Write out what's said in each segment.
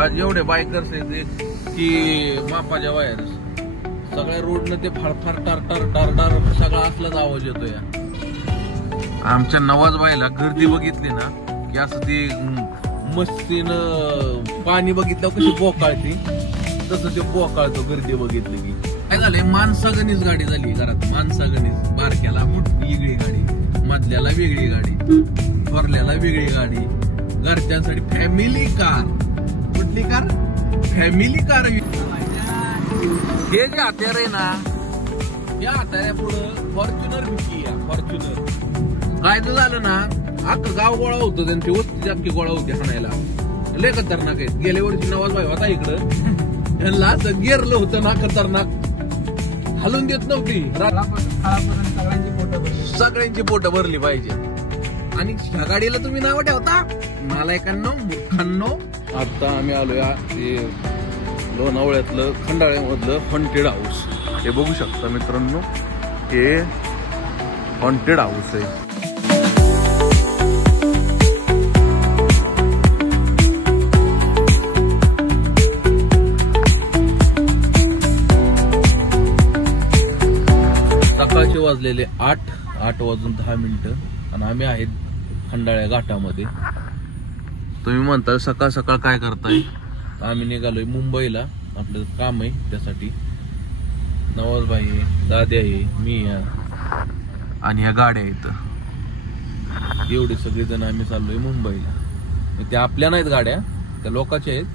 आज एवढे बायकर्स आहेत की मापाच्या वायर्स सगळ्या रोडनं ते फार टार टार टार टार सगळा असलाच आवाज येतो या. आमच्या नवाजबाईला गर्दी बघितली ना की असं ती मस्तीनं पाणी बघितल्यावर कशी बोकाळती तसं ते बोकाळतो गर्दी बघितली की. काय झालंय, माणसागणीच गाडी झाली घरात, माणसागणीच. बारक्याला वेगळी गाडी, मधल्याला वेगळी गाडी, थोरल्याला वेगळी गाडी, घरच्यांसाठी फॅमिली कार. कुठली कार? Family car. हे जे हत्यार आहे ना, या हत्याऱ्या पुढं फॉर्च्युनर विकी या. फॉर्च्युनर काय तर झालं ना, अख्खं गाव गोळा होतं, त्यांची वस्ती अख्खी गोळा होती हाणायला. लय खतरनाक आहेत. गेल्या वर्षी नवाजबाई होता इकडं, त्यांना असं गेरलं होतं ना खतरनाक, हलून देत नव्हती. सगळ्यांची पोटं भरली पाहिजे. आणि ह्या गाडीला तुम्ही नाव ठेवता नालायकांनो, मूर्खांनो. आता आम्ही आलोय लोणावळ्यातलं खंडाळ्यामधलं हॉन्टेड हाऊस. हे बघू शकता मित्रांनो, हे हॉन्टेड हाऊस आहे. सकाळचे वाजलेले 8 वाजून 10 मिनिटं आणि आम्ही आहेत खंडाळ्या घाटामध्ये. तुम्ही म्हणता सकाळ सकाळ काय करताय? आम्ही निघालोय मुंबईला, आपलं काम आहे त्यासाठी. नवाजबाई आहे, दाद्या आहे, मी आहे आणि ह्या गाड्या आहेत. एवढे सगळेजण आम्ही चाललोय मुंबईला. त्या आपल्या नाहीत गाड्या, त्या लोकांच्या आहेत,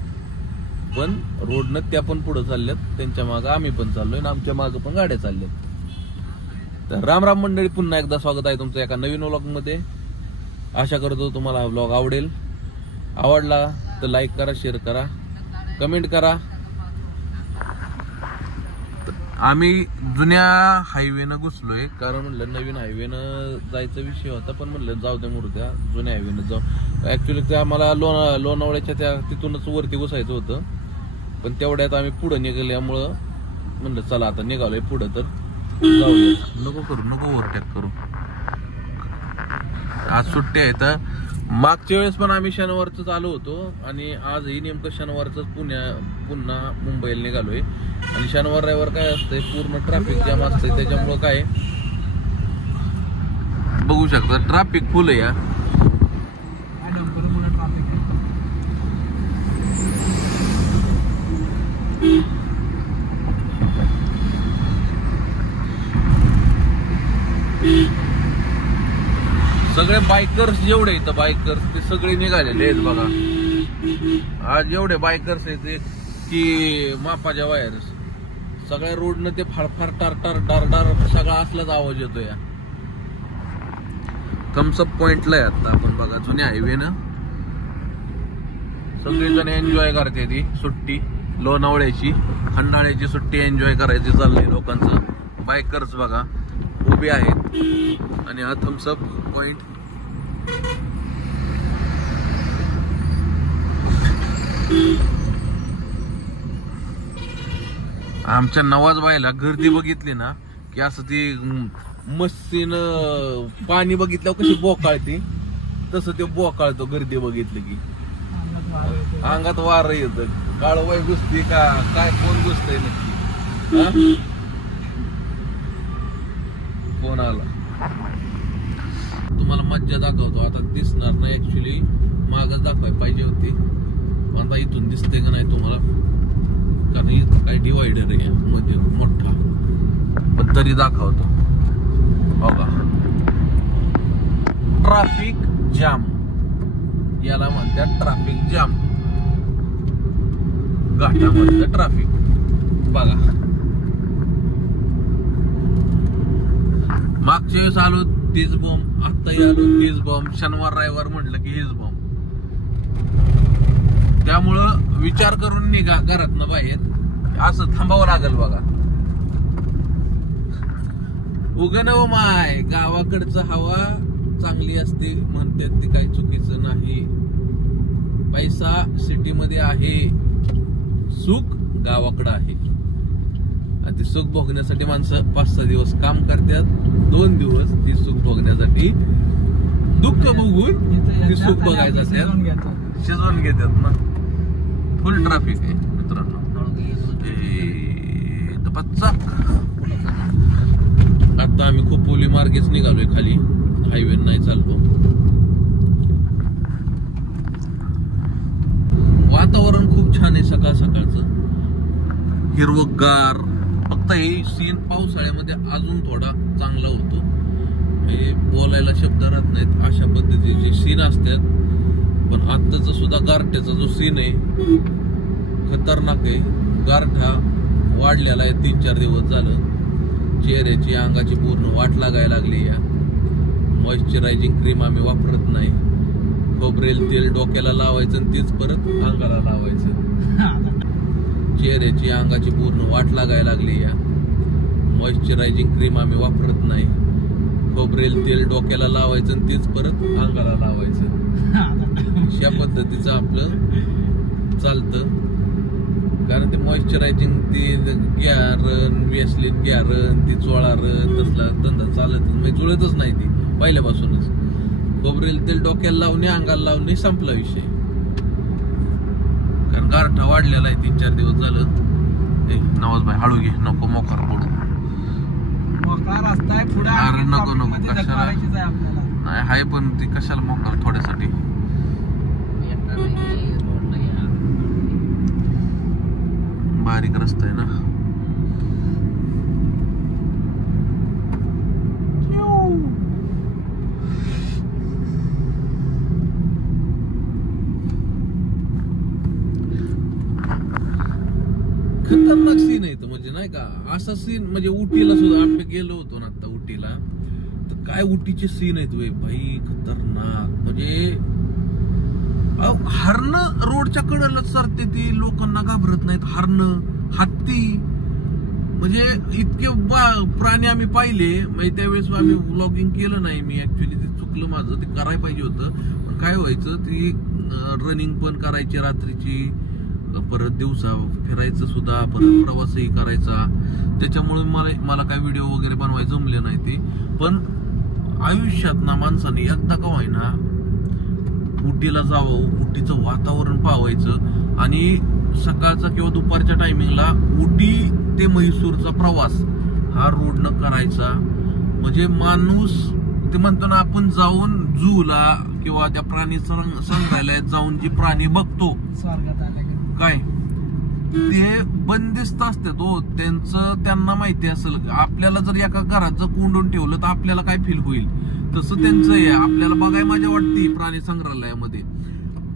पण रोडनं त्या पण पुढे चालल्यात. त्यांच्या मागं आम्ही पण चाललोय आणि आमच्या मागं पण गाड्या चालल्यात. तर राम राम मंडळी, पुन्हा एकदा स्वागत आहे तुमचं एका नवीन व्लॉग मध्ये. आशा करतो तुम्हाला हा व्लॉग आवडेल. आवडला तर लाईक करा, शेअर करा, कमेंट करा. आम्ही जुन्या हायवेनं घुसलोय, कारण म्हणलं नवीन हायवेनं जायचा विषय होता, पण म्हणलं जाऊ दे मुर्द्या, जुन्या हायवेनं जाऊ. ऍक्च्युली ते आम्हाला लोणावळ्याच्या त्या तिथूनच वरती घुसायचं होतं, पण तेवढ्यात आम्ही पुढे निघाल्यामुळं म्हणलं चला आता निघालोय पुढं तर जाऊया. नको ओव्हरटेक करू. आज सुट्टी आहे. तर मागच्या वेळेस पण आम्ही शनिवारच आलो होतो आणि आजही नेमकं शनिवारच पुन्हा मुंबईला निघालोय. आणि शनिवार रविवार काय असतंय, पूर्ण ट्रॅफिक जाम असतंय. त्याच्यामुळं काय बघू शकता, ट्रॅफिक फुल आहे या. सगळे बायकर्स जेवढे इथं बायकर्स ते सगळे निघालेले आहेत बघा. आज एवढे बायकर्स आहेत की मापाच्या वायर्स सगळ्या रोडनं ते फार टार टार टार टार सगळा असलाच आवाज येतो या. कमसप पॉइंटला आहे आता आपण बघा, जुन्या हायवेनं सगळेजण एन्जॉय करते ती सुट्टी. लोणावळ्याची खंडाळ्याची सुट्टी एन्जॉय करायची चालली लोकांचं. बायकर्स बघा उभे आहेत आणि हा थम्सअप पॉइंट. आमच्या नवाजबाईला गर्दी बघितली ना की असं ती मस्तीनं पाणी बघितल्यावर कशी बोकाळती तसं ते बोकाळतो गर्दी बघितली की. अंगात वार येतं. काळवाई घुसती का काय, कोण घुसतंय नक्की? फोन आला. तुम्हाला मज्जा दाखवतो. आता दिसणार नाही, ऍक्च्युली मागच दाखवायला पाहिजे होती. आता इथून दिसते का नाही तुम्हाला, कारण इथं काय डिवायडर आहे मध्ये मोठा, पण तरी दाखवतो बघा. ट्रॅफिक जाम याला म्हणतात, ट्रॅफिक जाम. घाटामधलं ट्रॅफिक बघा. मागच्या वेळेस आलो तीच बॉम्ब, आत्ताही आलो तीच बॉम्ब. शनिवार रविवार म्हटलं की हीच बॉम्ब. त्यामुळं विचार करून निघा घरातनं बाहेर. असं थांबावं लागेल बघा. उगन हो माय, गावाकडचं हवा चांगली असते म्हणतात, ते काही चुकीचं नाही. पैसा सिटीमध्ये आहे, सुख गावाकडं आहे. आणि ते सुख भोगण्यासाठी माणसं 5-6 दिवस काम करतात, 2 दिवस ती सुख भोगण्यासाठी दुःख भोगून ती सुख बघायचं असतात, शिजवून घेतात ना. फुल ट्रॅफिक आहे मित्रांनो. आता आम्ही खोपोली मार्गेच निघालोय, खाली हायवे नाही चाललो. वातावरण खूप छान आहे सकाळ सकाळचं, हिरवगार. फक्त हे सीन पावसाळ्यामध्ये अजून थोडा चांगला होतो, हे बोलायला शब्द राहत नाहीत अशा पद्धतीचे सीन असतात. पण आत्ताचा सुद्धा गारठ्याचा जो सीन आहे खतरनाक आहे. गारठा वाढलेला आहे 3-4 दिवस झालं. चेहऱ्याची अंगाची पूर्ण वाट लागायला लागली. या मॉइश्चरायझिंग क्रीम आम्ही वापरत नाही. खोबरेल तेल डोक्याला लावायचं आणि तेच परत अंगाला लावायचं. चेहऱ्याची अंगाची पूर्ण वाट लागायला लागली. या मॉइश्चरायझिंग क्रीम आम्ही वापरत नाही. खोबरेल तेल डोक्याला लावायचं आणि तेच परत अंगाला लावायचं. अशा पद्धतीचं आपलं चालतं. कारण ते मॉइश्चरायझिंग ती गॅरण वेसलीन गॅरण ती चोळारण तसला धंदा चालतच म्हणजे जुळतच नाही ती पहिल्यापासूनच. खोबरेल तेल डोक्याला लावणे अंगाला लावणे संपला विषय. कारण गारठा वाढलेला आहे 3-4 दिवस झालं. नवाज भाई हळू घे, नको मोकार पडू. अरे नको नको कशाला नाही हाय, पण ती कशाला मोकार थोड्यासाठी. बारीक रस्ता आहे ना. खतरनाक सीन आहे तो, म्हणजे नाही का असा सीन. म्हणजे उटीला सुद्धा आम्ही गेलो होतो ना आता उटीला, तर काय उटीचे सीन आहेत वे भाई खतरनाक. म्हणजे हरणं रोडच्या कडेला सरते ती, लोकांना घाबरत नाहीत. हरणं, हत्ती, म्हणजे इतके प्राणी आम्ही पाहिले. म्हणजे त्यावेळेस आम्ही व्लॉगिंग केलं नाही मी, ऍक्च्युली ते चुकलं माझं, ते करायला पाहिजे होतं. पण काय व्हायचं, ती रनिंग पण करायची रात्रीची, परत दिवसा फिरायचं सुद्धा, परत प्रवासही करायचा. त्याच्यामुळे मला काय व्हिडिओ वगैरे बनवायला जमले नाही ते. पण आयुष्यात ना माणसाने एकदा का व्हायना उटीला जावं, उटीचं वातावरण पाहायचं. आणि सकाळचा किंवा दुपारच्या टायमिंगला उटी ते म्हैसूरचा प्रवास हा रोडनं करायचा. म्हणजे माणूस ते म्हणतो ना आपण जाऊन झूला किंवा त्या प्राणी संग्रहालयात जाऊन जे प्राणी बघतो काय ते बंदिस्त असतात हो. त्यांना माहिती असेल. आपल्याला जर एका घरात जर कोंडून ठेवलं तर आपल्याला काय फील होईल, तसं त्यांचं आहे. आपल्याला बघायला मजा वाटते प्राणी संग्रहालयामध्ये.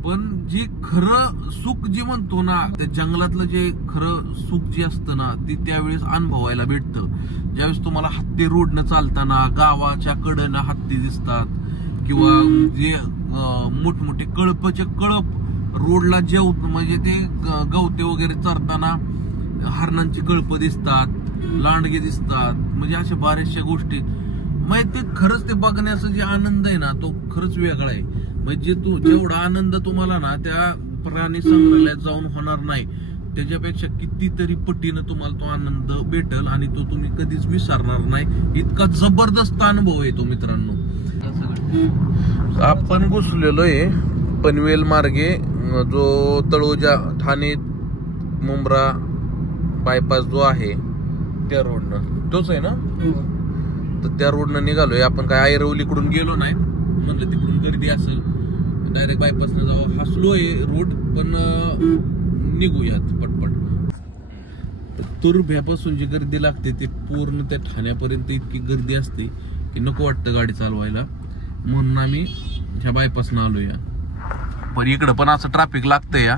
पण जे खरं सुख जे म्हणतो ना, त्या जंगलातलं जे खरं सुख जे असतं ना, ते त्यावेळेस अनुभवायला भेटतं. ज्यावेळेस तुम्हाला हत्ती रोडनं चालताना गावाच्या कडनं हत्ती दिसतात, किंवा जे मोठमोठे कळपचे कळप रोडला म्हणजे ते गवते वगैरे चरताना हरणांची कळप दिसतात, लांडगे दिसतात. म्हणजे अशा बऱ्याचशा गोष्टी. म्हणजे ते खरंच ते बघण्याचा जे आनंद आहे ना, तो खरंच वेगळा आहे. म्हणजे जेवढा आनंद तुम्हाला ना त्या प्राणी संग्रहालयात जाऊन होणार नाही, त्याच्यापेक्षा कितीतरी पटीनं तुम्हाला तो आनंद भेटल आणि तो तुम्ही कधीच विसरणार नाही. इतका जबरदस्त अनुभव आहे तो मित्रांनो. आपण घुसलेलो आहे पनवेल मार्गे, जो तळोजा ठाणे मुंब्रा बायपास जो आहे त्या रोडनं, तोच आहे ना. तर त्या रोडनं निघालोय आपण. काय ऐरवलीकडून गेलो नाही, म्हणलं तिकडून गर्दी असेल, डायरेक्ट बायपासनं जावं. हा स्लो आहे रोड, पण निघूयात पटपट. तुरभ्यापासून जी गर्दी लागते ते पूर्ण त्या ठाण्यापर्यंत इतकी गर्दी असते की नको वाटतं गाडी चालवायला. म्हणून आम्ही ह्या बायपासनं आलोय. पण इकडं पण असं ट्रॅफिक लागतंय या.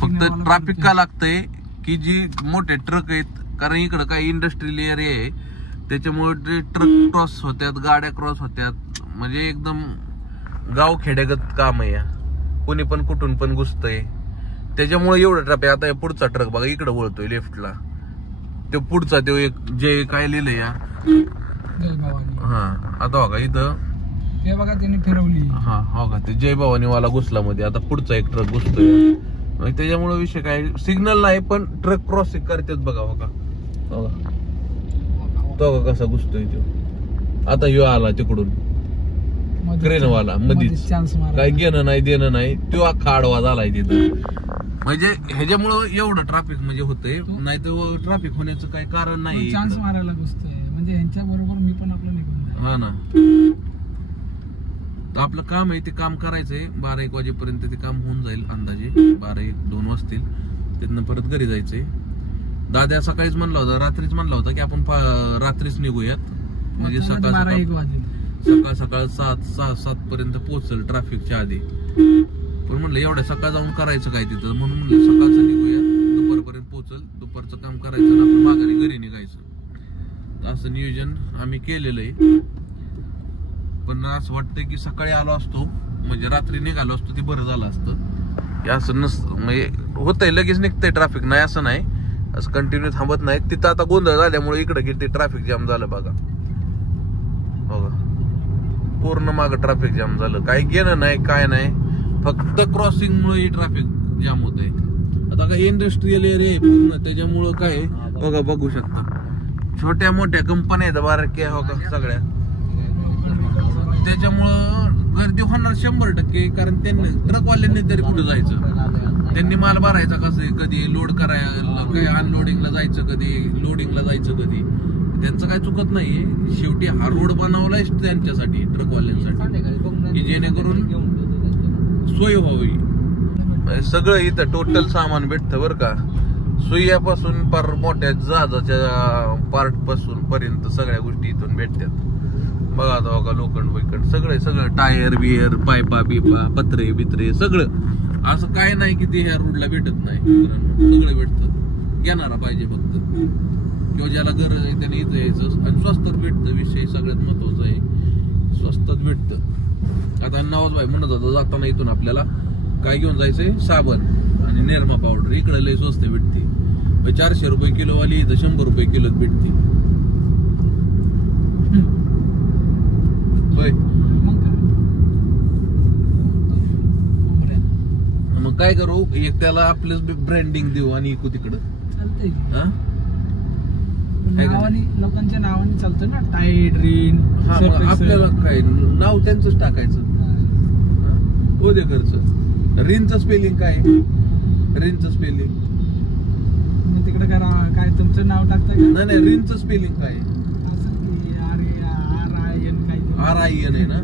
फक्त ट्रॅफिक का लागतंय की जी मोठे ट्रक आहेत, कारण इकडं काही इंडस्ट्रियल एरिया आहे, त्याच्यामुळे ट्रक क्रॉस होत्यात, गाड्या क्रॉस होत्यात. म्हणजे एकदम गाव खेड्यागत काम आहे या. कोणी पण कुठून पण घुसतंय, त्याच्यामुळे एवढं ट्रॅफिक. आता पुढचा ट्रक बघा इकडे वळतोय लेफ्टला, तो पुढचा तो एक जे काय लिहिलंय या. हा आता बघा इथं हे बघा त्यांनी फिरवली. हा हो का, ते जय भवानी वाला घुसला मध्ये. आता पुढचा एक ट्रक घुसतोय, त्याच्यामुळे विषय काय सिग्नल नाही, पण ट्रक क्रॉसिंग करतात बघा. बघा तो कसा घुसतोय तो. आता ह्यो आला तिकडून क्रेनवाला मधीच, काय घेणं नाही देणं नाही, तो अख्खा आडवा झालाय तिथं. म्हणजे ह्याच्यामुळं एवढं ट्रॅफिक म्हणजे होतंय, नाही तर ट्रॅफिक होण्याचं काही कारण नाही चान्स इकडं. मारायला बसतोय म्हणजे यांच्या बरोबर मी पण आपलं निघून जाईल. हा ना. तर आपलं काम आहे ते काम करायचंय. 12-1 वाजेपर्यंत ते काम होऊन जाईल अंदाजे. 12-1-2 वाजतील. तिथनं परत घरी जायचंय. दादा सकाळीच म्हणला होता, रात्रीच म्हणला होता की आपण रात्रीच निघूयात, म्हणजे सकाळ 12-1 वाजेल. सकाळ 7 पर्यंत पोहोचल ट्रॅफिकच्या आधी. पण म्हणलं एवढ्या सकाळ जाऊन करायचं काय तिथं, म्हणून म्हणलं सकाळचं निघूया, दुपारपर्यंत पोहोचल, दुपारचं काम करायचं आणि आपण माघारी घरी निघायचं. असं नियोजन आम्ही केलेलं आहे. पण असं वाटतंय की सकाळी आलो असतो म्हणजे रात्री निघालो असतो ते बरं झालं असतं. हे असं नसतं, म्हणजे होतंय लगेच निघतंय ट्रॅफिक, नाही असं नाही, असं कंटिन्यू थांबत नाही. तिथं आता गोंधळ झाल्यामुळे इकडे किती ट्रॅफिक जाम झालं बघा. पूर्ण मागं ट्रॅफिक जाम झालं, काही गेलं नाही काय नाही, फक्त क्रॉसिंग मुळे ट्रॅफिक जाम होत आहे. आता काय इंडस्ट्रियल एरिया आहे पूर्ण, त्याच्यामुळं काय बघा, बघू शकता छोट्या मोठ्या कंपन्या आहेत बारक्या हो का सगळ्या, त्याच्यामुळं गर्दी होणार 100%. कारण त्यांनी ट्रकवाल्यांनी तरी कुठे जायचं, त्यांनी माल भरायचा कसं, कधी लोड करायला, काही अनलोडिंगला जायचं, कधी लोडिंगला जायचं, कधी त्यांचं काय चुकत नाहीये. शेवटी हा रोड बनवलाय त्यांच्यासाठी, ट्रकवाल्यांसाठी, की जेणेकरून सोय व्हावी. सगळं इथं टोटल सामान भेटतं बरं का, सुईयापासून पार मोठ्या जहाजाच्या पार्ट पासून पर्यंत सगळ्या गोष्टी इथून भेटतात. बघा आता बघा, लोखंड वैकंड सगळं, टायर बियर, पायपा बिपा, पत्रे बित्रे सगळं. असं काय नाही की ते ह्या रोडला भेटत नाही, सगळं भेटतं. घेणारा पाहिजे फक्त, किंवा ज्याला गरज आहे त्याने इथं यायचं. आणि स्वस्तात भेटतं, विषय सगळ्यात महत्वाचा आहे, स्वस्तात भेटतं. आता नवाजबाई म्हणत होता जाताना इथून आपल्याला काय घेऊन जायचंय, साबण आणि निरमा पावडर. इकडे लय स्वस्त भेटते, 400 रुपये किलो वाली इथं 100 रुपये किलोत भेटते. मग काय करू, एक त्याला आपलंच ब्रँडिंग देऊ आणि इकू तिकडं चालतंय. लोकांच्या नावाने चालतंय ना, टाईड, रिन. आपल्याला काय नाव त्यांचंच टाकायचं, हो दे खर्च. रिनचं स्पेलिंग काय, रिनचं स्पेलिंग तिकडे काय तुमचं नाव टाकताय का? नाही, रिनचं स्पेलिंग काय, असं की RIN आहे ना.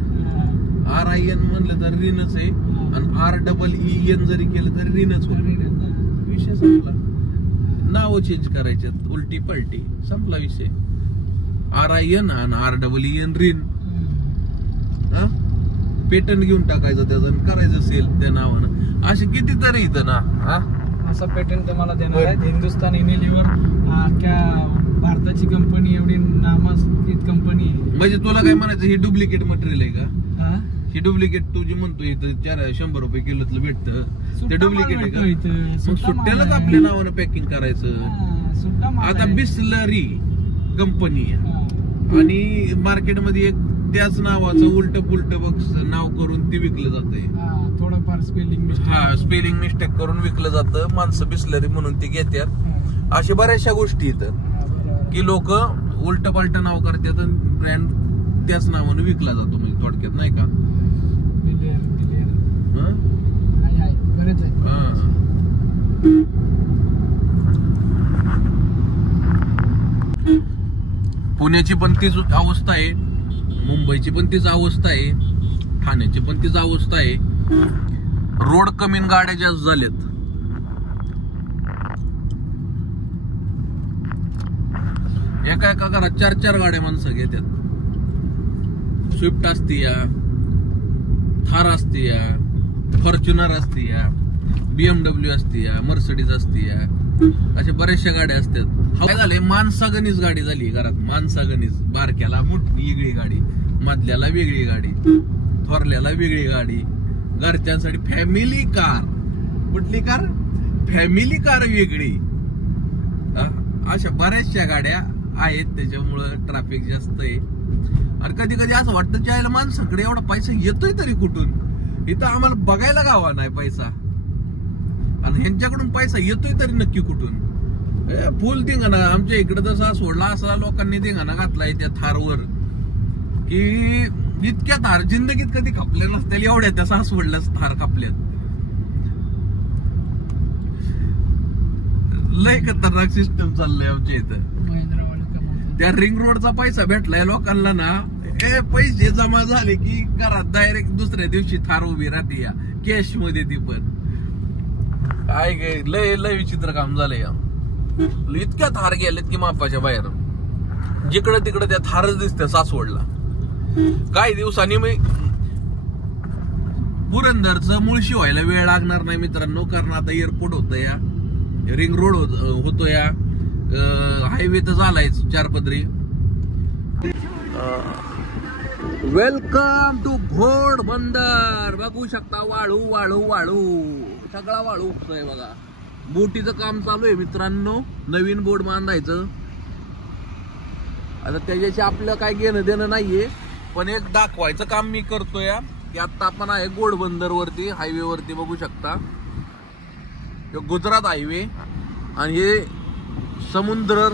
RIN म्हणलं तर रिनच आहे, आणि REEN जरी केलं तरी रिनच होईल. विषय संपला. नाव चेंज करायचे उलटी पलटी, संपला विषय. RIN आणि REEN रिन. पेटंट घेऊन टाकायचं त्याचं, करायचं सेल त्या नावानं. असे कितीतरी इथं ना. असं पेटंट तुम्हाला देणार आहे हिंदुस्तान युनिलिव्हर, भारताची कंपनी, एवढी नामांकित कंपनी. म्हणजे तुला काय म्हणायचं, ही डुप्लिकेट मटेरियल आहे का? ही डुप्लिकेट तू जी म्हणतो इथं 100 रुपये किलोतलं भेटतं, ते डुप्लिकेट आहे का? मग सुट्ट्यालाच आपल्या नावानं पॅकिंग करायचं. आता बिस्लरी कंपनी आहे आणि मार्केटमध्ये एक त्याच नावाचं उलट पुलट बॉक्स नाव करून ती विकलं जातंय. थोडंफार स्पेलिंग मिस्टेक करून विकलं जातं. माणसं बिस्लरी म्हणून ती घेतात. अशा बऱ्याचशा गोष्टी इथं की लोक उलट पालट नाव करतात आणि ब्रँड त्याच नावानं विकला जातो, म्हणजे थोडक्यात नाही का. पुण्याची पण तीच अवस्था आहे, मुंबईची पण तीच अवस्था आहे, ठाण्याची पण तीच अवस्था आहे. रोड कमी गाड्या जास्त झाल्यात. एका घरात 4 गाड्या माणसं घेतात. स्विफ्ट असतीया, थार असतीया, फॉर्च्युनर असतीया, BMW असतीया, मर्सिडीज असतीया, अशा बऱ्याचशा गाड्या असतात. काय झालंय, माणसागणीच गाडी झाली घरात, माणसागणीच. बारक्याला मोठी वेगळी गाडी, मधल्याला वेगळी गाडी, थोरल्याला वेगळी गाडी, घरच्यांसाठी फॅमिली कार. कुठली कार? फॅमिली कार वेगळी. अशा बऱ्याचशा गाड्या आहेत, त्याच्यामुळं ट्रॅफिक जास्त आहे. आणि कधी कधी असं वाटतं ज्याला माणसाकडे एवढा पैसा येतोय तरी कुठून, इथं आम्हाला बघायला गावा नाही पैसा, आणि ह्यांच्याकडून पैसा येतोय तरी नक्की कुठून. फुल धिंगाणा आमच्या इकडे जसा सोडला असा लोकांनी धिंगाणा घातलाय त्या थारवर, की इतक्या थार जिंदगीत कधी कापल्या नसत्या एवढ्या त्या सोडल्याच थार कापल्यात. लय खतरनाक सिस्टम चाललंय आमच्या इथं. महिंद्रावाले कमाल. त्या रिंग रोडचा पैसा भेटलाय लोकांना ना. पैसे जमा झाले की घरात डायरेक्ट दुसऱ्या दिवशी थार उभी राहते या कॅश मध्ये. ती पण काय गे लय लय विचित्र काम झालंय या. इतक्या थार गेलेत की मापाच्या बाहेर. जिकडे तिकडे त्या थारच दिसते सासवडला. काही दिवसांनी मी पुरंदरचं मुळशी व्हायला वेळ लागणार नाही मित्रांनो. कारण आता एअरपोर्ट होतं या, रिंग रोड होतो या, हायवे तर झालायच चारपदरी. वेलकम टू घोड बंदर. बघू शकता वाळू वाळू वाळू सगळा वाळू उपतोय बघा. बोटीचं काम चालू आहे मित्रांनो. नवीन बोट बांधायचं. आता त्याच्याशी आपलं काय घेणं देणं नाहीये, पण एक दाखवायचं काम मी करतोय की आता आपण आहे घोडबंदर वरती, हायवे वरती. बघू शकता गुजरात हायवे. आणि हे समंदर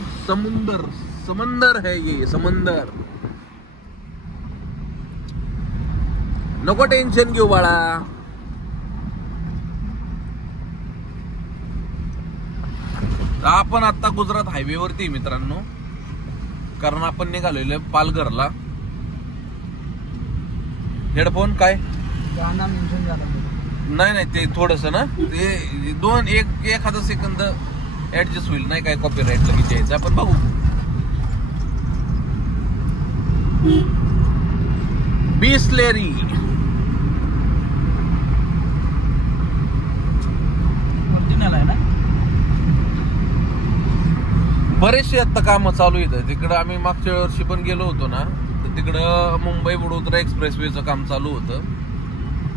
है ये समंदर. नको टेन्शन घेऊ बाळा. आपण आता गुजरात हायवे वरती मित्रांनो. कारण आपण निघालेलो पालघरला. हेडफोन काय गाणं मेन्शन झालं. नाही ते थोडस ना ते एखादा सेकंद ऍडजस्ट होईल. नाही काय कॉपीराईट लगेच यायचं. आपण बघू. बिसलेरी ओरिजिनल आहे ना. बरेचसे आता काम चालू आहेत तिकडं. आम्ही मागच्या वर्षी पण गेलो होतो ना, तर तिकडं मुंबई वडोदरा एक्सप्रेसवेचं काम चालू होतं.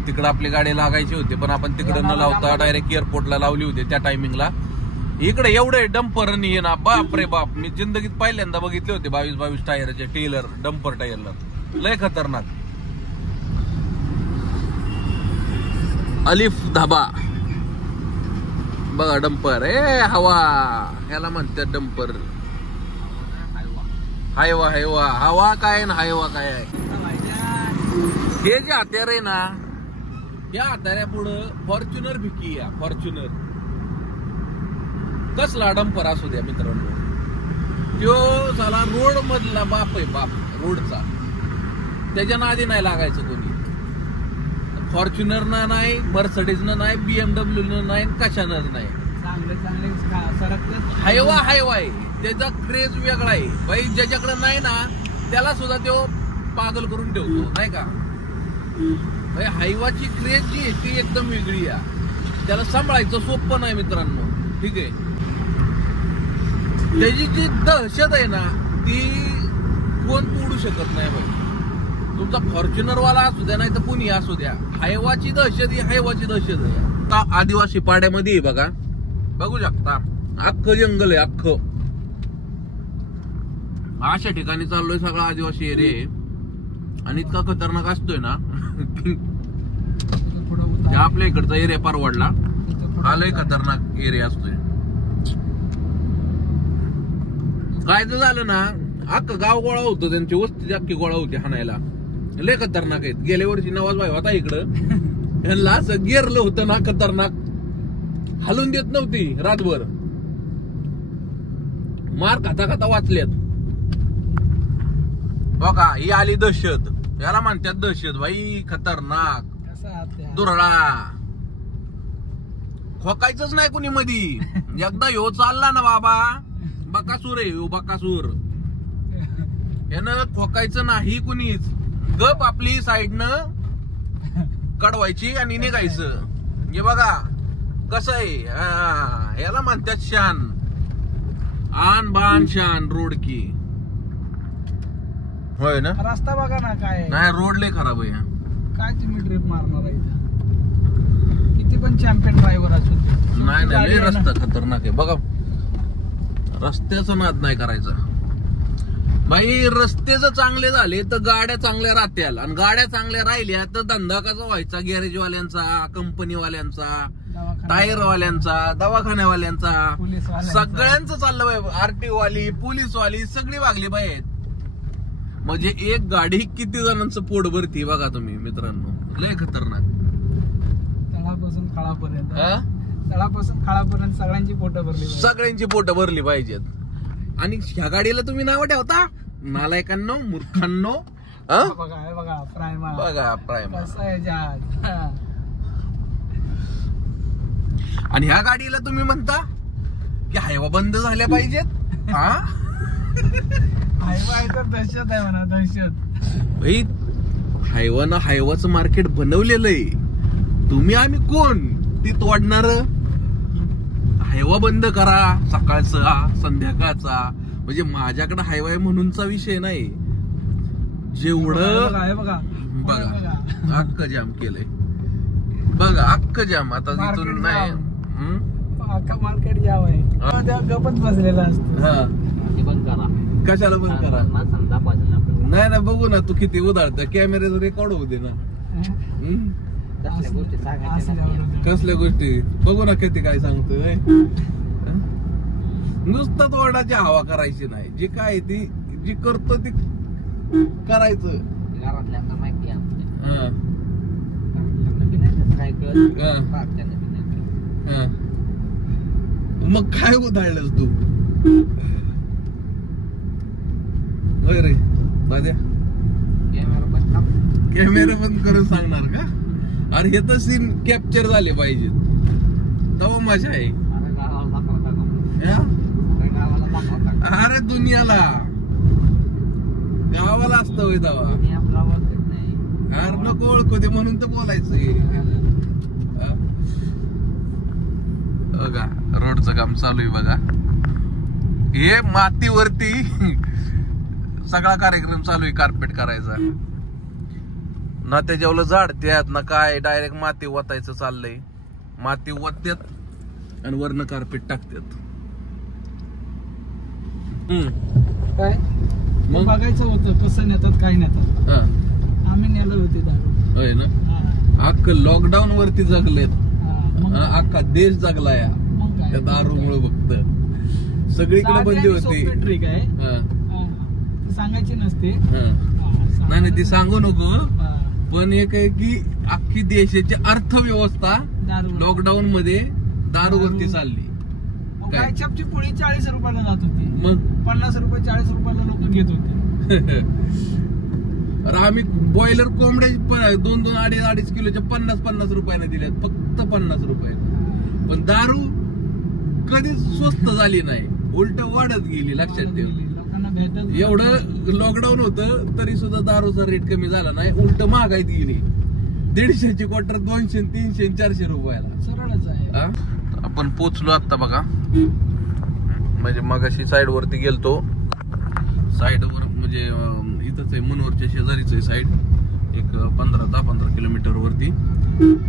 तिकडं आपली गाडी लागायची होती, पण आपण तिकडं न लावता डायरेक्ट एअरपोर्टला लावली होती त्या टायमिंगला. इकडे एवढे डंपर आणि ना बाप रे बाप. मी जिंदगीत पहिल्यांदा बघितले होते 22 टायरचे टेलर डंपर टायरला. लय खतरनाक. अलिफ धाबा बघा डंपर. हवा ह्याला म्हणतात डंपर. हायवा हायवा हवा काय ना हायवा काय आहे. हे जे हत्यार आहे ना, या हत्याऱ्या पुढं फॉर्च्युनर भिकी या. फॉर्च्युनर कसला डंपर असू द्या मित्रांनो. तो झाला रोड मधला बाप आहे बाप. रोडचा त्याच्या नादी नाही लागायचं कोणी. फॉर्च्युनर नाही, मर्सडीजनं नाही, BMW नाही, कशानं नाही. चांगले सरकतात. हायवा आहे. त्याचा क्रेज वेगळा आहे बाई. ज्याच्याकडे नाही ना त्याला सुद्धा तो पागल करून ठेवतो नाही का. भाई हायवाची क्रेज जी आहे ती एकदम वेगळी आहे. त्याला सांभाळायचं सोपं नाही मित्रांनो. ठीक आहे. त्याची जी दहशत आहे ना ती कोण तोडू शकत नाही भाई. तुमचा फॉर्च्युनर वाला असू द्या नाही तर कुणी असू द्या. हायवाची दहशत ही हायवाची दहशत आहे. आता आदिवासी पाड्यामध्ये बघा. बघू शकता अख्खं जंगल आहे अख्खं. अशा ठिकाणी चाललोय. सगळा आदिवासी एरिया आहे. आणि इतका खतरनाक असतोय ना आपल्या इकडचा एरिया परवडला. हा लय खतरनाक एरिया असतोय. काय तर झालं ना अख्खं गाव गोळा होतं. त्यांची वस्ती अख्खी गोळा होती हाणायला. लय खतरनाक आहेत. गेल्या वर्षी नवाजबाई होता इकडं. यांना असं गेरलं होतं ना खतरनाक. हलून देत नव्हती रातभर. मार खाता खाता वाचल्यात बघा. ही आली दहशत. याला म्हणतात दहशत भाई. खतरनाक दुरळा. खोकायचंच नाही कुणी मधी. एकदा ह्यो चालला ना बाबा बकासूर आहे. ह्यो बकासूर. यानं खोकायचं नाही कुणीच. गप आपली साईडनं कडवायची आणि निघायचं. हे बघा कसं आहे. याला म्हणतात शान. आन बान शान रोड की. होय ना. रस्ता बघा ना काय नाही रोड लय खराब आहे. काय तुम्ही ट्रिप मारणार आहे इथं. किती पण चॅम्पियन ड्रायव्हर असू. नाही लय रस्ता खतरनाक आहे बघा. रस्त्याचा नाद नाही करायचा भाई. रस्ते जर चांगले झाले तर गाड्या चांगल्या राहत्याल. आणि गाड्या चांगल्या राहिल्या तर धंदा कसा व्हायचा. गॅरेजवाल्यांचा, कंपनीवाल्यांचा, टायरवाल्यांचा, दवाखान्यावाल्यांचा, सगळ्यांचं चाललं बाई. आरटीओ वाली, पोलीस वाली सगळी वागली बाई. म्हणजे एक गाडी किती जणांचं पोट भरती बघा तुम्ही मित्रांनो. लय खतरनाक. तळापासून खळापर्यंत. तळापासून खाळापर्यंत सगळ्यांची पोटं भरली पाहिजे. सगळ्यांची पोटं भरली पाहिजेत. आणि ह्या गाडीला तुम्ही नाव ठेवता नालायकांनो मूर्खांनो. बघा हे बघा प्रायमा बघा प्रायमा. कसं आहे जहाज. आणि ह्या गाडीला तुम्ही म्हणता की हायवा बंद झाल्या पाहिजेत. हा हायवा आहे तर दहशत आहे म्हणा दहशत. भाई हायवानं हायवाचं मार्केट बनवलेलं आहे. तुम्ही आम्ही कोण ती तोडणार. हायवा बंद करा सकाळचा संध्याकाळचा. म्हणजे माझ्याकडे हायवा आहे म्हणूनचा विषय नाही. जेवढं आहे बघा बघा अख्ख जाम केलंय. बघा अख्ख जाम. आता तिथून नाही अख्खा मार्केट जाम आहे. तेव्हा गपच बसलेला असतो. हा बंद करा. कशाला बंद करा. समजा पाहिजे नाही ना बघू ना तू किती उदाहरण कॅमेऱ्याचं रेकॉर्ड होऊ दे ना. कसल्या गोष्टी सांगायच्या असल्यावर कसल्या गोष्टी बघू ना किती काय सांगतोय. नुसतं तोंडाची हवा करायची नाही. जी काय ती जी करतो ती करायचं. घरातल्या माहिती आहे आमच्या. हा काय कळत हा. बाकीच्यांना बी नाही कळत. हा. मग काय उधाळलंस तू. होय रे दाद्या कॅमेरा बंद कर. कॅमेरा बंद करून सांगणार का. अरे हे तर सीन कॅप्चर झाले पाहिजेत तेव्हा मजा आहे. अरे गावाला दाखवता का? हा? अरे गावाला दाखवता का? अरे दुनियाला गावाला असतं होय तेव्हा. मी आपला ओळखत नाही. अरे नको ओळखू दे म्हणून तर बोलायचंय. हा? बघा रोडचं काम चालू आहे बघा. हे मातीवरती सगळा कार्यक्रम चालू आहे कार्पेट करायचा. ना त्याच्यावर झाडत्यात ना काय डायरेक्ट माती वतायचं चाललंय. माती वत्यात आणि वरनं कार्पेट टाकतात. काय मग बघायचं होतं कसं नेतात काय नेतात. हा आम्ही नेलं होते दारू. होय ना. हा. अख्खं लॉकडाऊन वरती जगलेत. हा. मग अख्खा देश जगला या मग काय त्या दारूमुळे फक्त सगळीकडे बंदी होती. ट्रिक आहे. हा, हा. ती सांगायची नसते. हा. हा, नाही ती सांगू नको. हा. पण एक आहे की अख्खी देशाची अर्थव्यवस्था दारू लॉकडाऊन मध्ये दारूवरती चालली. मग काय? काय चपची पोळी 40 रुपयाला जात होती. मग 50 रुपये 40 रुपयाला लोक घेत होते. अरे आम्ही बॉयलर कोंबड्याचे 2-2 किलोच्या 50 रुपयाने दिल्यात. फक्त 50 रुपयाने. पण दारू कधीच स्वस्त झाली नाही. उलट वाढत गेली. लक्षात ठेव. लोकांना भेटत एवढं लॉकडाऊन होतं तरी सुद्धा दारूचा रेट कमी झाला नाही. उलट महागाईत गेली. 150ची क्वार्टर 200, 300, 400 रुपयाला. सरळच आहे. हा? आपण पोचलो आता बघा. म्हणजे मगाशी साइड वरती गेलतो. साइडवर म्हणजे इथंच आहे मनोरच्या शेजारीच आहे साइड. एक 10-15 किलोमीटर वरती.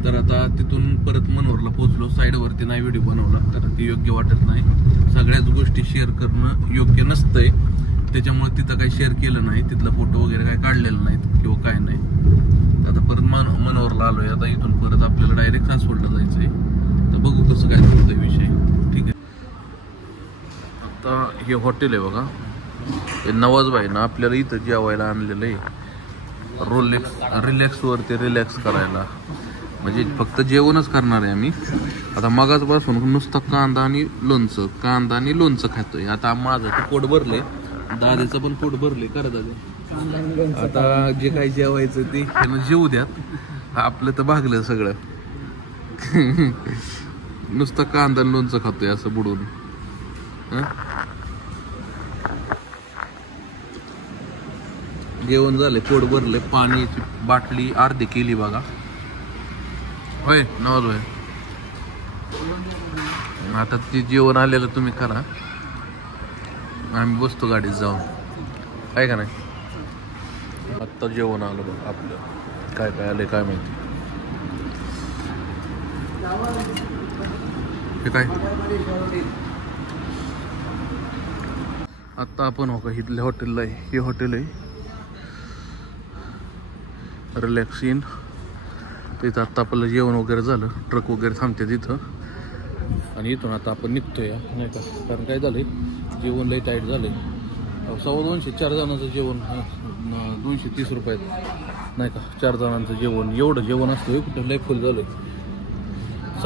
तर आता तिथून परत मनोरला पोहोचलो. साइड वरती नाही व्हिडिओ बनवला कारण ते योग्य वाटत नाही. सगळ्याच गोष्टी शेअर करणं योग्य नसतंय. त्याच्यामुळे तिथं काही शेअर केलं नाही. तिथला फोटो वगैरे काही काढलेला नाहीत किंवा काय नाही. आता परत मनोरला आलोय. आता इथून परत आपल्याला डायरेक्ट सासवडला जायचंय. तर बघू कसं काय होतंय विषय. ठीक आहे. आता हे हॉटेल आहे बघा. हे नवाजबाईनं आपल्याला इथं जेवायला आणलेलं आहे. रिलॅक्स वरती रिलॅक्स करायला. म्हणजे फक्त जेवणच करणार आहे आम्ही. आता मगाचपासून नुसतं कांदा आणि लोणचं खातोय. आता माझं तर पोट भरले. दादाचं पण पोट भरले. करा दादा. आता जे काही जेवायचं ते जेवू द्यात. आपलं तर भागलं सगळं. नुसतं कांदा आणि लोणचं खातोय असं बुडून. जेवण झालंय. पोट भरले. पाण्याची बाटली अर्धी केली बघा. होय नवाज होय. आता ते जेवण आलेलं तुम्ही करा. आम्ही बसतो गाडीत जाऊन. आहे का नाही. आत्ता जेवण आलं बघ आपलं. काय काय आलंय काय माहिती. हे काय आत्ता आपण हो का इथल्या हॉटेलला आहे. हे हॉटेल आहे रिलॅक्स इन. तिथं आत्ता आपलं जेवण वगैरे झालं. ट्रक वगैरे थांबते तिथं. आणि इथून आता आपण निघतोय नाही का. कारण काय झालंय जेवण लई टाईट झालंय. 250 4 जणांचं जेवण 230 रुपयात नाही का. 4 जणांचं जेवण एवढं जेवण असतं कुठं लई फुल झालंय.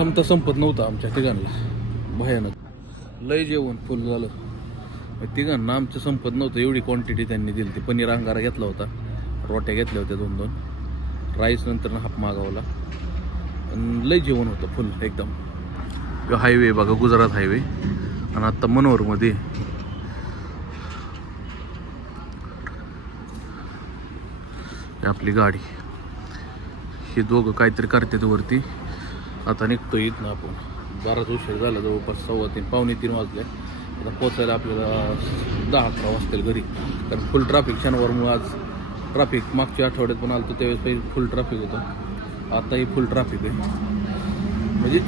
थांबता संपत नव्हता आमच्या तिघांना, भयानक लय जेवण फुल झालं तिघांना, आमचं संपत नव्हतं एवढी क्वांटिटी त्यांनी दिली. ती पनीर अंगारा घेतला होता, रोट्या घेतल्या होत्या 2-2, राईस नंतर हाफ मागवला, लय जेवण होतं फुल एकदम. हायवे बघा, गुजरात हायवे, आणि आता मनोहरमध्ये आपली गाडी. हे दोघं काहीतरी करतात वरती. आता निघतो इथनं आपण, बराच उशीर झाला, जवळपास 3:15 2:45 वाजले. आता पोचायला आपल्याला 10-11 वाजतील घरी, कारण फुल ट्रॅफिक शनिवारमुळे. आज ट्रॅफिक मागच्या आठवड्यात पण आलं त्यावेळेस काही फुल ट्रॅफिक होतं, आताही फुल ट्रॅफिक आहे. म्हणजे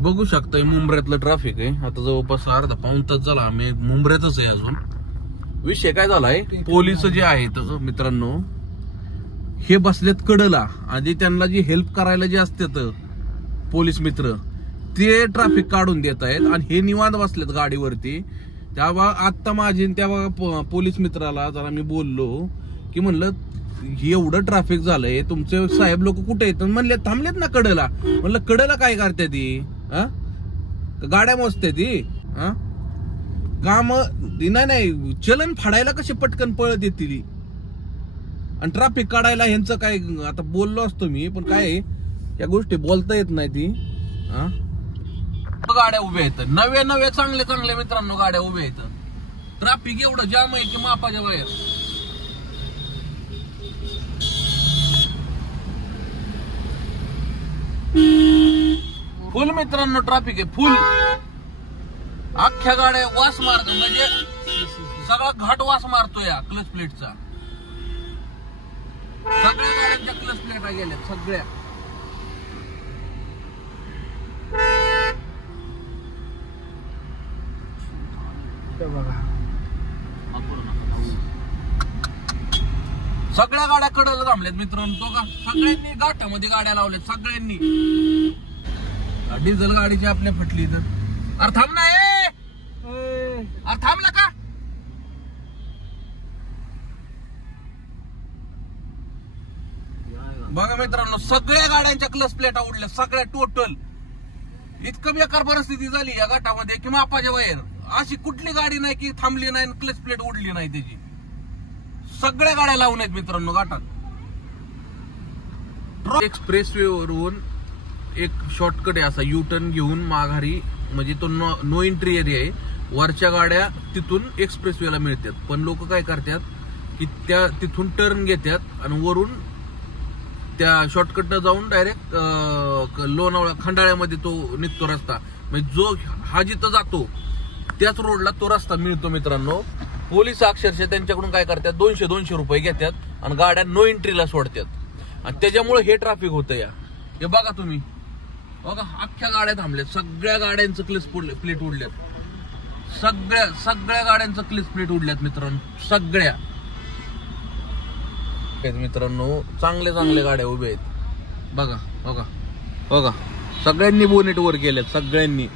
बघू शकताय मुंब्र्यातलं ट्रॅफिक आहे. आता जवळपास अर्धा पाऊण तास झाला आम्ही मुंब्र्यातच आहे अजून. विषय काय झालाय, पोलिस जे आहेत मित्रांनो, हे बसलेत कडला, आणि त्यांना जी हेल्प करायला जे असतात पोलीस मित्र, ते ट्रॅफिक काढून देत आहेत, आणि हे निवांत बसलेत गाडीवरती. तेव्हा आत्ता माझी तेव्हा पोलीस मित्राला जरा मी बोललो की म्हणलं एवढं ट्रॅफिक झालंय, तुमचे साहेब लोक कुठे आहेत? म्हणले थांबलेत ना कडला. म्हणलं कडला काय करते ती, गाड्या मोजते ती, काम नाही, चलन फाडायला कशी पटकन पळत येतील, आणि ट्रॅफिक काढायला ह्यांचं काय. आता बोललो असतो मी, पण काय या गोष्टी बोलता येत नाही ती. गाड्या उभ्या आहेत, नवे चांगले मित्रांनो गाड्या उभ्या आहेत. ट्रॅफिक एवढं जाम आहे की मापाच्या बाहेर. फुल मित्रांनो ट्रॅफिक आहे, फुल. अख्ख्या गाड्या वास मारतो, म्हणजे सगळा घाट वास मारतो या क्लच प्लेटचा. सगळ्या गाड्यांच्या क्लच प्लेटा गेल्या सगळ्या. सगळ्या गाड्या कडेला थांबल्यात मित्रांनो. तो का सगळ्यांनी घाटामध्ये गाड्या लावल्यात सगळ्यांनी. डिझेल गाडीची आपल्या फटली तर. अरे थांब ना, अरे थांबला का? बघा मित्रांनो, सगळ्या गाड्यांच्या क्लच प्लेटा उडल्या, सगळ्या टोटल. इतकं बेकार परिस्थिती झाली या घाटामध्ये की मापाच्या बाहेर. अशी कुठली गाडी नाही की थांबली नाही, क्लच प्लेट उडली नाही त्याची. सगळ्या गाड्या लावून आहेत मित्रांनो घाटात. एक्सप्रेसवे वरून एक शॉर्टकट आहे असा, यू टर्न घेऊन माघारी, म्हणजे तो नो एंट्री एरिया आहे. वरच्या गाड्या तिथून एक्सप्रेसवेला मिळतात, पण लोक काय करतात की त्या तिथून टर्न घेतात आणि वरून त्या शॉर्टकटनं जाऊन डायरेक्ट लोणावळा खंडाळ्यामध्ये तो निघतो रस्ता. म्हणजे जो हा जिथं जातो त्याच रोडला तो रस्ता मिळतो मित्रांनो. पोलीस अक्षरशः त्यांच्याकडून काय करतात, 200 रुपये घेतात आणि गाड्या नो एंट्रीला सोडतात, आणि त्याच्यामुळे हे ट्रॅफिक होतं या. हे बघा तुम्ही, बघा अख्ख्या गाड्या थांबल्यात, सगळ्या गाड्यांचं क्लच प्लेट उडल्यात, सगळ्या गाड्यांचं क्लच प्लेट उडल्यात मित्रांनो. सगळ्या मित्रांनो चांगल्या गाड्या उभ्या आहेत. बघा बघा बघा, सगळ्यांनी बोनेट वर केल्यात सगळ्यांनी.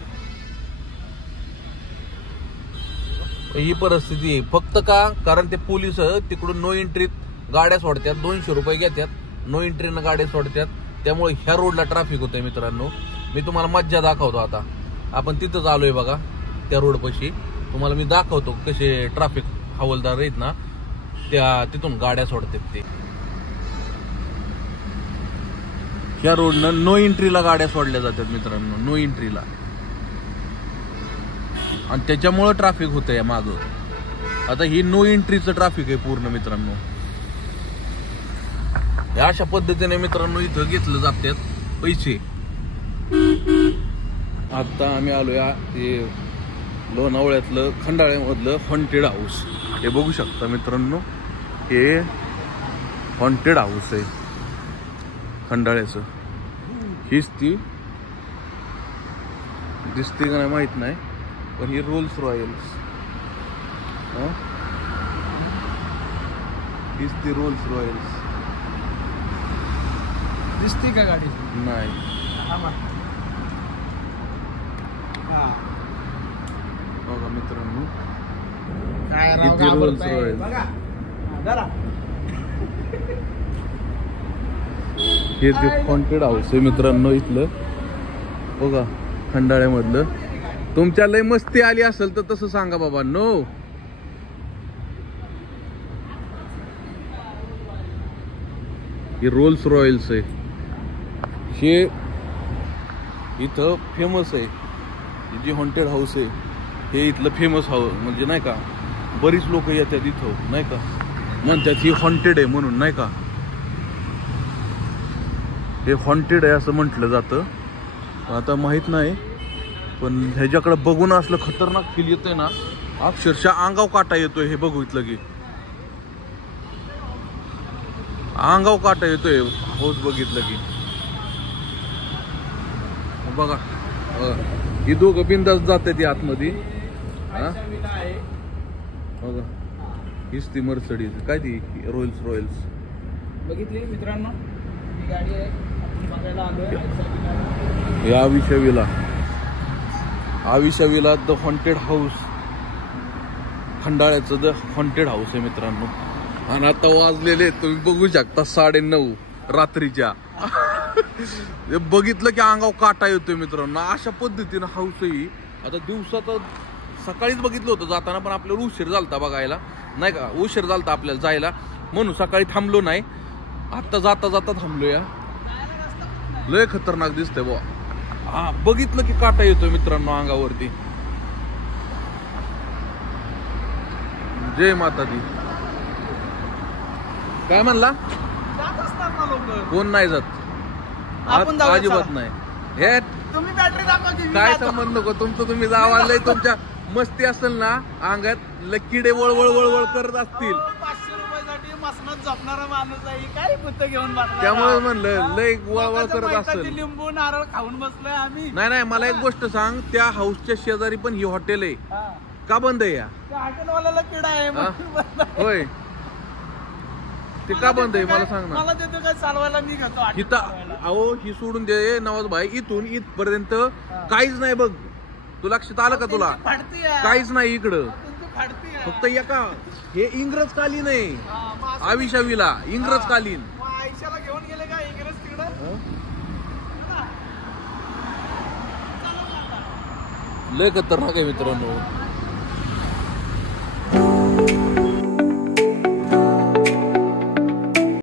ही परिस्थिती आहे फक्त का, कारण ते पोलीस तिकडून नो एंट्रीत गाड्या सोडतात, 200 रुपये घेतात, नो एंट्रीनं गाड्या सोडतात, त्यामुळे ह्या रोडला ट्रॅफिक होतंय मित्रांनो. मी तुम्हाला मज्जा दाखवतो. आता आपण तिथंच आलोय बघा, त्या रोड पाशी. तुम्हाला मी दाखवतो कसे ट्रॅफिक हवालदार आहेत ना, त्या तिथून गाड्या सोडतात ते. ह्या रोडनं नो एंट्रीला गाड्या सोडल्या जातात मित्रांनो, नो एंट्रीला, आणि त्याच्यामुळे ट्रॅफिक होतं या मागं. आता ही नो एंट्रीचं ट्रॅफिक आहे पूर्ण मित्रांनो. अशा पद्धतीने मित्रांनो इथं घेतलं जातात पैसे. आता आम्ही आलोय ते लोणावळ्यातलं खंडाळ्यामधलं हॉन्टेड हाऊस. हे बघू शकता मित्रांनो, हे हॉन्टेड हाऊस आहे खंडाळ्याचं. हीच ती दिसते का नाही माहित नाही, पण ही रोल्स रॉयल्स, हीच ती रोल्स रॉयल्स. दिसते का गाडी? नाही. बघा मित्रांनो, काय किती रोल्स रॉयल्स. बघा जरा हे ते हॉन्टेड हाऊस आहे मित्रांनो इथलं बघा खंडाळ्यामधलं. तुमच्या लय मस्ती आली असेल तर तसं सांगा बाबा. नो हे रोल्स रॉयल्स आहे. हे इथं फेमस आहे. हे जे हॉन्टेड हाऊस आहे हे इथलं फेमस हाऊस म्हणजे नाही का. बरीच लोक येतात इथं नाही का. म्हणतात ही हॉन्टेड आहे म्हणून नाही का. हे हॉन्टेड आहे असं म्हटलं जातं. आता माहित नाही पण ह्याच्याकडे बघून असलं खतरनाक फील येतोय ना. अक्षरशः अंगाव काटा येतोय हे बघितलं की. अंगाव काटा येतोय हाऊस बघितलं की. बघा ही दोघं बिंदास जाते ती आतमध्ये. बघा हीच ती मर्सडीज काय ती रोल्स रॉयल्स बघितली मित्रांनो ही गाडी आहे आपण बघायला आलोय. या आविषावीला द हॉन्टेड हाऊस खंडाळ्याचं द हॉन्टेड हाऊस आहे मित्रांनो. आणि आता वाजलेले तुम्ही बघू शकता 9:30 रात्रीच्या. बघितलं की अंगाव काटा येतोय मित्रांनो. अशा पद्धतीनं हाऊस ही. आता दिवसात सकाळीच बघितलं होतं जाताना पण आपल्याला उशीर झालता बघायला नाही का. उशीर झालता आपल्याला जायला म्हणून सकाळी थांबलो नाही. आता जाता जाता थांबलो. या लय खतरनाक दिसतंय बुवा. हा बघितलं की काटा येतोय मित्रांनो अंगावरती. जय माता दी. काय म्हणला. जात असतात ना लोक. कोण नाही जात. आपण जाऊया, अजिबात चला. नाही. हे तुम्ही बॅटरी दाखवा की मी काय जातो. संबंध नको तुमचं. तुम्ही जावा लय तुमच्या मस्ती असेल ना अंगात लकीडे वळवळ वळवळ करत असतील. 500 रुपयासाठी मसनात झोपणारा माणूस आहे काय पुत्त घेऊन बसला. त्यामुळे म्हणलं लय वळवळ करत असेल. लिंबू नारळ खाऊन बसलोय आम्ही. नाही मला एक गोष्ट सांग. त्या हाऊसच्या शेजारी पण ही हॉटेल आहे हा. का बंद आहे. या त्या हॉटेलवाल्याला किडा आहे हा? म्हणून बंद आहे. होय ते का बंद आहे मला सांग ना. मला देतो काय चालवायला मी घेतो हॉटेल इथं चालवायला. अहो ही सोडून दे नवाज भाई. इथून इथपर्यंत काहीच नाही बघ. तू लक्षात आलं का तुला. त्यांची फाडती आहे. काहीच नाही इकडं. त्यांची फाडती आहे. फक्त एका हे इंग्रज कालीन आहे. हा, मग असं- आविषावीला इंग्रज कालीन. मग आयुष्याला घेऊन गेले का इंग्रज तिकडं. लय खतरनाक आहे मित्रांनो.